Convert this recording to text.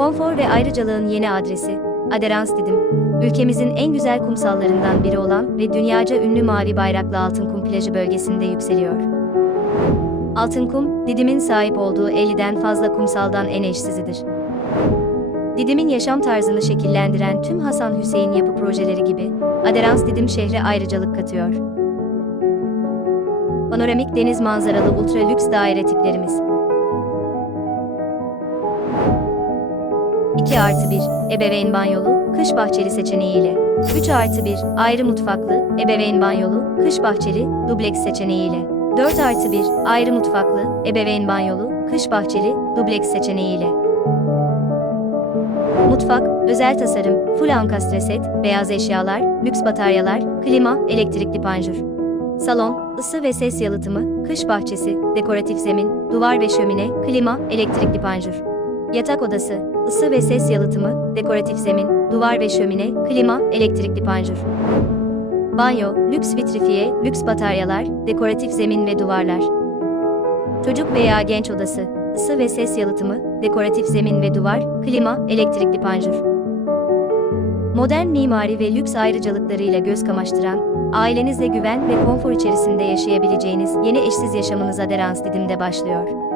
Konfor ve ayrıcalığın yeni adresi, Aderans Didim. Ülkemizin en güzel kumsallarından biri olan ve dünyaca ünlü mavi bayraklı Altınkum plajı bölgesinde yükseliyor. Altınkum, Didim'in sahip olduğu 50'den fazla kumsaldan en eşsizidir. Didim'in yaşam tarzını şekillendiren tüm Hasan Hüseyin yapı projeleri gibi, Aderans Didim şehre ayrıcalık katıyor. Panoramik deniz manzaralı ultra lüks daire tiplerimiz. 2 artı 1 ebeveyn banyolu, kış bahçeli seçeneğiyle. 3 artı 1 ayrı mutfaklı, ebeveyn banyolu, kış bahçeli, dubleks seçeneğiyle. 4 artı 1 ayrı mutfaklı, ebeveyn banyolu, kış bahçeli, dubleks seçeneğiyle. Mutfak, özel tasarım, full ankastre set, beyaz eşyalar, lüks bataryalar, klima, elektrikli panjur. Salon, ısı ve ses yalıtımı, kış bahçesi, dekoratif zemin, duvar ve şömine, klima, elektrikli panjur. Yatak odası, ısı ve ses yalıtımı, dekoratif zemin, duvar ve şömine, klima, elektrikli panjur. Banyo, lüks vitrifiye, lüks bataryalar, dekoratif zemin ve duvarlar. Çocuk veya genç odası, ısı ve ses yalıtımı, dekoratif zemin ve duvar, klima, elektrikli panjur. Modern mimari ve lüks ayrıcalıklarıyla göz kamaştıran, ailenizle güven ve konfor içerisinde yaşayabileceğiniz yeni eşsiz yaşamınız Aderans Didim'de başlıyor.